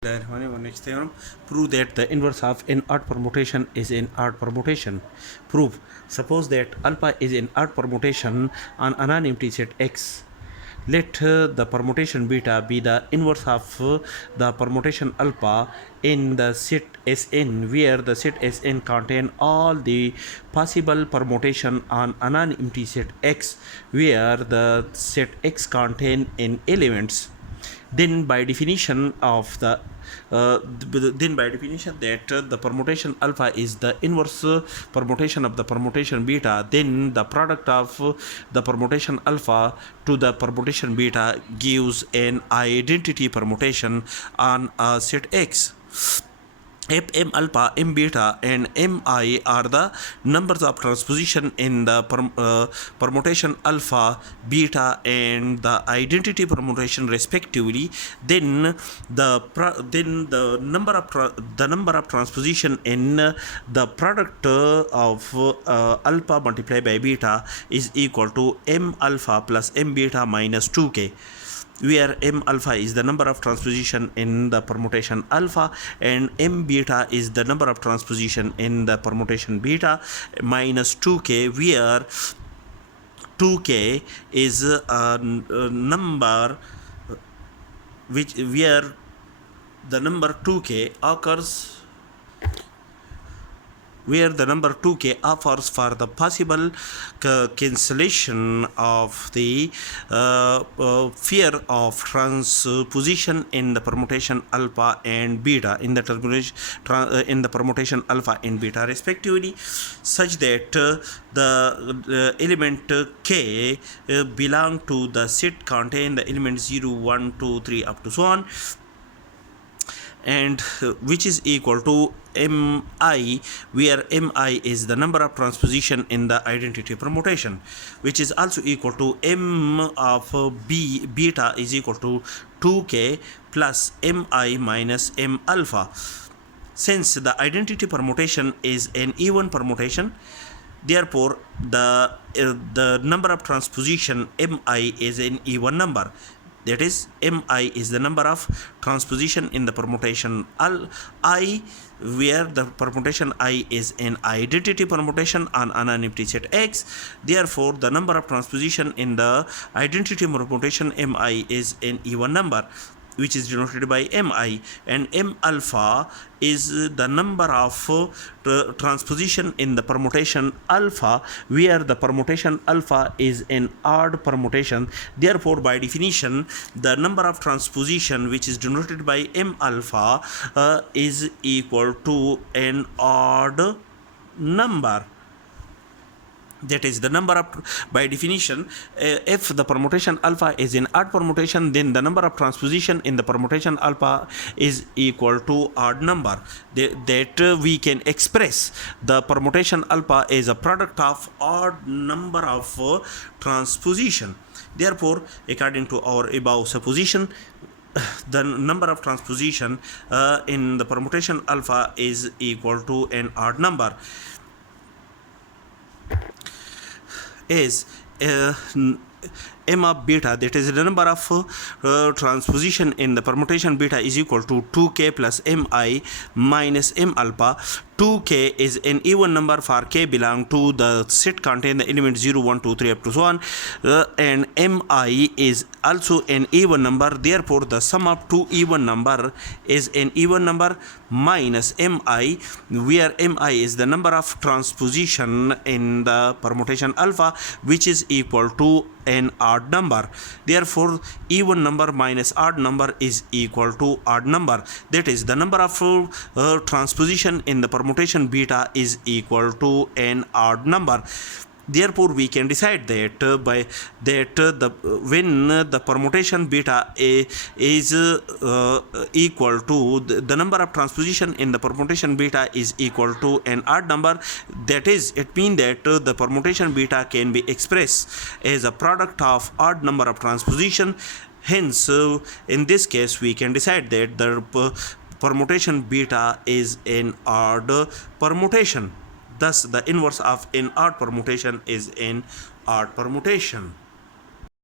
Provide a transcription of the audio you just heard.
Next theorem, prove that the inverse of an odd permutation is an odd permutation. Prove, suppose that alpha is an odd permutation on an empty set X. Let the permutation beta be the inverse of the permutation alpha in the set Sn, where the set Sn contain all the possible permutation on an empty set X, where the set X contain n elements. Then by definition that the permutation alpha is the inverse permutation of the permutation beta, then the product of the permutation alpha to the permutation beta gives an identity permutation on a set X. If m alpha, m beta, and mi are the numbers of transposition in the permutation alpha, beta, and the identity permutation respectively, then the number of transposition in the product of alpha multiplied by beta is equal to m alpha plus m beta minus 2k, where m alpha is the number of transposition in the permutation alpha and m beta is the number of transposition in the permutation beta minus 2k, where 2k is a number where the number 2k occurs, where the number 2k offers for the possible cancellation of the fear of transposition in the permutation alpha and beta in the permutation alpha and beta respectively, such that the element k belong to the set contain the element 0, 1, 2, 3 up to so on, and which is equal to mi, where mi is the number of transposition in the identity permutation, which is also equal to m of beta is equal to 2k plus mi minus m alpha. Since the identity permutation is an even permutation, therefore the number of transposition mi is an even number. That is, mi is the number of transposition in the permutation I, where the permutation I is an identity permutation on an empty set X. Therefore, the number of transposition in the identity permutation mi is an even number, which is denoted by mi, and m alpha is the number of transposition in the permutation alpha, where the permutation alpha is an odd permutation. Therefore, by definition, the number of transposition which is denoted by m alpha is equal to an odd number. That is, the number of, by definition, if the permutation alpha is an odd permutation, then the number of transposition in the permutation alpha is equal to odd number. That we can express the permutation alpha as a product of odd number of transposition. Therefore, according to our above supposition, the number of transposition in the permutation alpha is equal to an odd number. Is m of beta, that is the number of transposition in the permutation beta, is equal to 2k plus mi minus m alpha. 2k is an even number for k belong to the set contain the element 0, 1, 2, 3 up to so on, and mi is also an even number. Therefore, the sum of two even number is an even number minus mi, where mi is the number of transposition in the permutation alpha, which is equal to an odd number. Therefore, even number minus odd number is equal to odd number. That is, the number of transposition in the permutation beta is equal to an odd number. Therefore, we can decide that when the permutation beta is equal to the number of transposition in the permutation beta is equal to an odd number, that is, it means that the permutation beta can be expressed as a product of odd number of transposition. Hence, in this case, we can decide that the permutation beta is an odd permutation. Thus, the inverse of an odd permutation is an odd permutation.